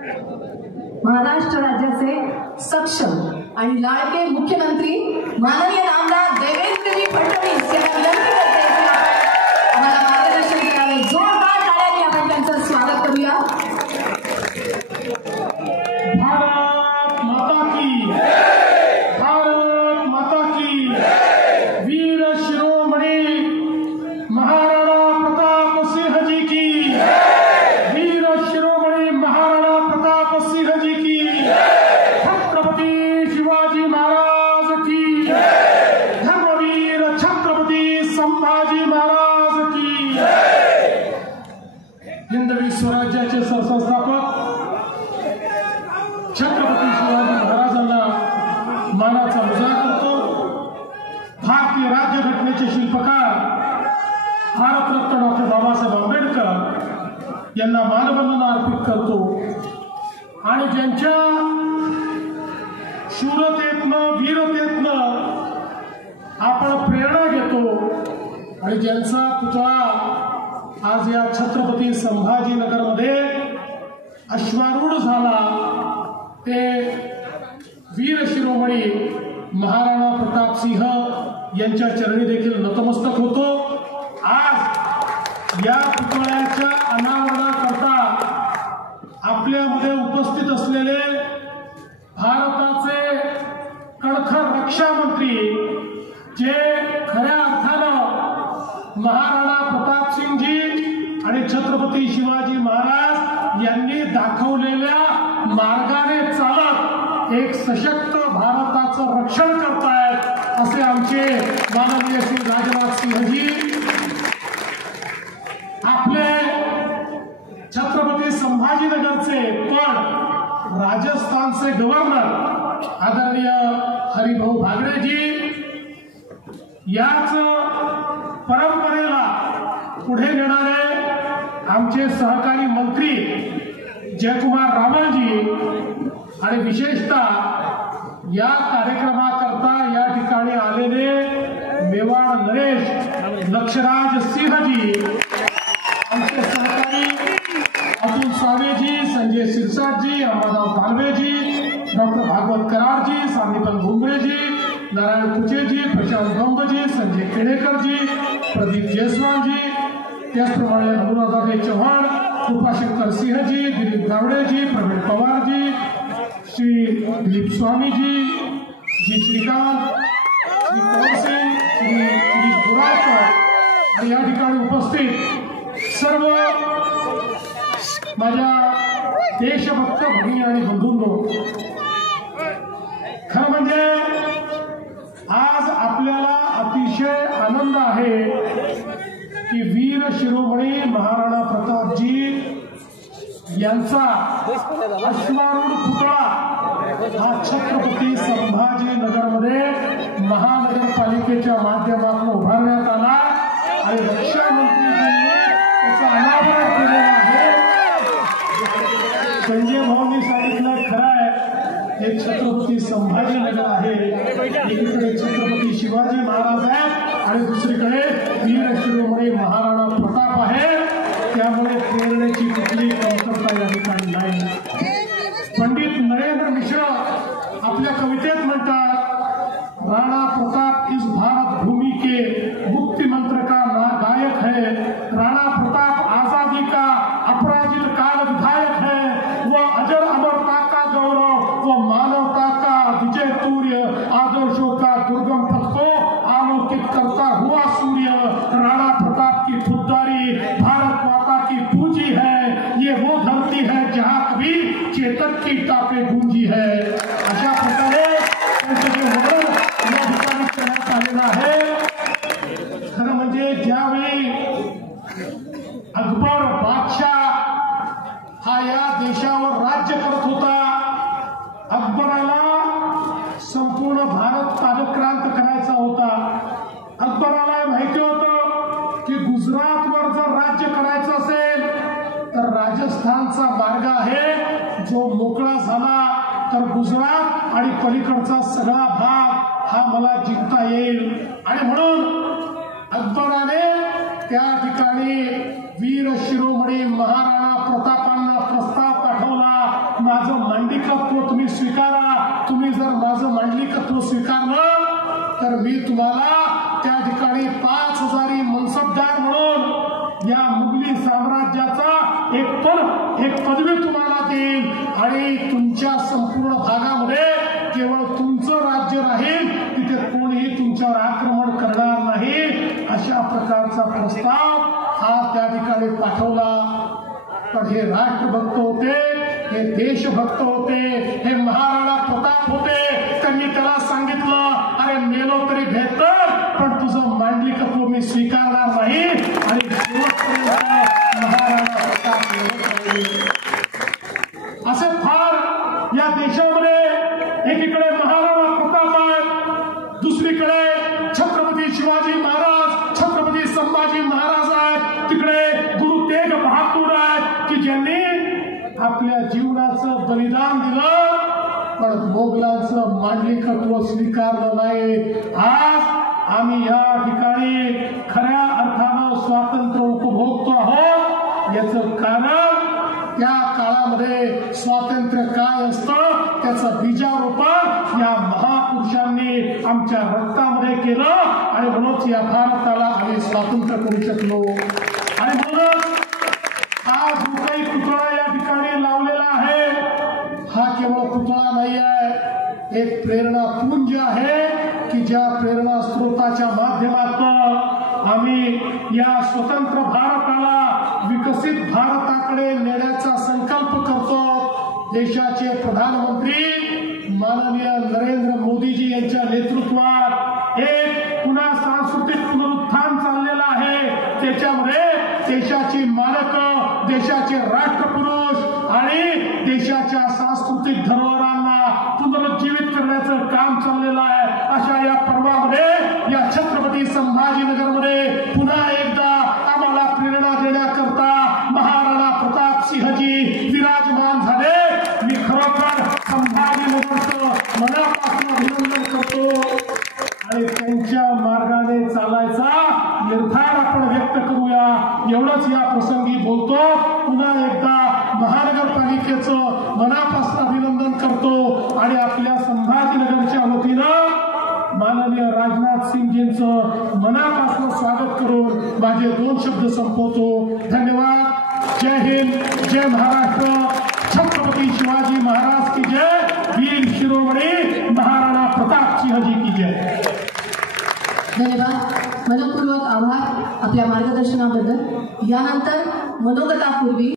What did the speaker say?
महाराष्ट्र राज्याचे सक्षम आणि लाडके मुख्यमंत्री माननीय आमदार देवेंद्रजी फडणवीस यांना विनंती करते की आम्हाला मार्गदर्शन करावे। जोरदार टाळ्यांनी आपण त्यांचं स्वागत करूया। भारत माता की भारत माता की वीर शिरोमणी महाराणा प्रताप सिंह जी की वीर शिरोमणी महाराणा प्रताप सिंह जी की छत्रपति शिवाजी महाराज की धर्मवीर छत्रपति संभाजी महाराज की हिंदवी स्वराज्याचे सरसंस्थापक छत्रपती शिवाजी महाराजांना मानाचा मुजरा करतो। भारतीय राज्यघटनेचे शिल्पकार भारतरत्न डॉक्टर बाबासाहेब आंबेडकर यांना मानवंदना अर्पित करतो आणि ज्यांच्या शूरतेतनं वीरतेतनं आपण प्रेरणा घेतो आणि ज्यांचा पुतळा आज या छत्रपती संभाजीनगरमध्ये अश्वारूढ झाला ते वीर शिरोमणी महाराणा प्रताप सिंह यांच्या चरणी देखील नतमस्तक होतो। आज या पुतळ्याच्या अनावरणाकरता आपल्यामध्ये उपस्थित असलेले भारताचे कणखर रक्षा मंत्री जे खऱ्या अर्थानं महाराणा प्रताप सिंहजी आणि छत्रपती शिवाजी महाराज यांनी दाखवलेल्या मार्गाने चालत एक सशक्त भारताचं रक्षण करतायत असे आमचे माननीय श्री राजनाथ सिंहजी। आपले छत्रपती संभाजीनगरचे पण राजस्थानचे गव्हर्नर आदरणीय हरिभाऊ बागडेजी याच परंपरेला पुढे नेणारे आमचे सहकारी मंत्री जयकुमार रावलजी आणि विशेषतः या कार्यक्रमाकरता या ठिकाणी आलेले मेवाड नरेश लक्षराज सिंहजी, आमचे सहकारी अतुल सावेजी, संजय सिरसाटजी, अंबादास दानवेजी, डॉक्टर भागवत करारजी, सांदीपन भुमरेजी, नारायण कुचेजी, प्रशांत गंबजी, संजय केळेकरजी, प्रदीप जयस्वालजी, त्याचप्रमाणे अनुराधाताई चव्हाण, कृपाशंकर सिंहजी, दिलीप गावडेजी, प्रवीण पवारजी, श्री दिलीप स्वामीजी, जी श्रीकांत, श्री पवन सिंग, श्री गुराळकर आणि या ठिकाणी उपस्थित सर्व माझ्या देशभक्त भगिनी आणि बंधूंनो, खरं म्हणजे आज आपल्याला अतिशय आनंद आहे की वीर शिरोमणी महाराणा प्रतापजी यांचा अश्वारूढ पुतळा हा छत्रपती संभाजीनगरमध्ये महानगरपालिकेच्या माध्यमातून उभारण्यात आला आणि रक्षा मंत्रीजींनी त्याचं अनावरण केलेलं आहे। संजय भाऊंनी सांगितलं खरं आहे, हे छत्रपती संभाजीनगर आहे, एकीकडे छत्रपती शिवाजी महाराज आहेत आणि दुसरीकडे वीर शिरोमणी महाराणा प्रताप आहे, त्यामुळे प्रेरणेची कुठली कमतरता या ठिकाणी नाही। पंडित नरेंद्र मिश्र आपल्या कवितेत म्हणतात, राणा प्रताप इस भारत भूमि के मुक्ति मंत्र का नायक है, राणा प्रताप आजादी का अपराजित काल विधायक है, वह अजर अमरता का गौरव, वह मानवता का विजय तूर्य, आदर्शों का दुर्गम पथ को आलोकित करता हुआ सूर्य, राणा प्रताप की खुददारी भारत माता की पूंजी है, ये वो धरती है जहाँ कभी चेतक की टापे गूंजी है। अशा प्रकारे त्यांचे वर्णन या ठिकाणी करण्यात आलेलं आहे। खरं म्हणजे ज्यावेळी अकबर बादशाह हा या देशावर राज्य करत होता, अकबराला संपूर्ण भारत पादक्रांत करायचा होता। अकबराला माहिती होतं की गुजरातवर जर राज्य करायचं असेल तर राजस्थानचा मार्ग आहे, जो मोकळा झाला तर गुजरात आणि पलीकडचा सगळा भाग हा मला जिंकता येईल। आणि म्हणून अकबराने त्या ठिकाणी वीर शिरोमणी महाराणा प्रतापांना प्रस्ताव पाठवला माझं मांडलिकत्व तुम्ही स्वीकारा. तुम्ही जर माझं मांडलिकत्व स्वीकारलं तर मी तुम्हाला त्या ठिकाणी 5,000 मनसबदार म्हणून या मुघली साम्राज्याचा एक पदवी तुम्हाला देईल आणि तुमच्या संपूर्ण भागामध्ये केवळ तुमचं राज्य राहील. तिथे कोणीही तुमच्यावर आक्रमण करणार नाही. अशा प्रकारचा प्रस्ताव हा त्या ठिकाणी पाठवला. पण हे राष्ट्रभक्त होते, हे देशभक्त होते, हे महाराणा प्रताप होते. त्यांनी त्याला सांगितलं, अरे मेलो तरी भेटतं पण तुझं मांडलिकत्व मी स्वीकारणार नाही. आणि महाराणा प्रताप असे फार या देशामध्ये एकीकडे महाराणा प्रताप आहेत, दुसरीकडे छत्रपती शिवाजी महाराज, छत्रपती संभाजी महाराज आहेत, तिकडे गुरु तेग बहादूर आहेत की ज्यांनी आपल्या जीवनाचं बलिदान दिलं पण मोगलांचं मांडलिकत्व स्वीकारलं नाही. आज आम्ही या ठिकाणी खऱ्या अर्थानं स्वातंत्र्य उपभोगतो आहोत. याचं कारण त्या काळामध्ये स्वातंत्र्य काय असतं त्याचं बीजारोपण या महापुरुषांनी आमच्या रक्तामध्ये केलं आणि म्हणूनच या भारताला आम्ही स्वातंत्र्य करू शकलो. आणि म्हणून हा जो काही पुतळा या ठिकाणी लावलेला आहे हा केवळ पुतळा नाही आहे, एक प्रेरणापुंज आहे की ज्या प्रेरणा स्रोताच्या माध्यमातून आम्ही या स्वतंत्र भारताला विकसित भारताकडे नेण्याचा संकल्प करतो. देशाचे प्रधानमंत्री माननीय नरेंद्र मोदीजी यांच्या नेतृत्वात एक पुन्हा सांस्कृतिक पुनरुत्थान चाललेलं आहे. त्याच्यामध्ये देशाची मालकं, देशाचे राष्ट्रपुरुष आणि देशाच्या सांस्कृतिक धरोहरांना पुनरुज्जीवित करण्याचं काम चाललेलं आहे. अशा या पर्वामध्ये या छत्रपती संभाजीनगरमध्ये पुन्हा एकदा आम्हाला प्रेरणा देण्याकरता महाराणा प्रताप सिंहजी विराजमान झाले. मी खरोखर संभाजीनगरचं मनापासून अभिनंदन करतो आणि त्यांच्या मार्गाने चालायचा निर्धार आपण व्यक्त करूया एवढंच या प्रसंगी बोलतो. पुन्हा एकदा महानगरपालिकेचं मनापासून अभिनंदन करतो आणि आपल्या संभाजीनगरच्या वतीनं माननीय राजनाथ सिंगजींचं मनापासून स्वागत करून माझे 2 शब्द संपवतो. धन्यवाद. जय हिंद, जय महाराष्ट्र. छत्रपती शिवाजी महाराज की जय. वीर शिरोमणी महाराणा प्रताप सिंहजी की जय. धन्यवाद. मनपूर्वक आभार आपल्या मार्गदर्शनाबद्दल. यानंतर मनोगतापूर्वी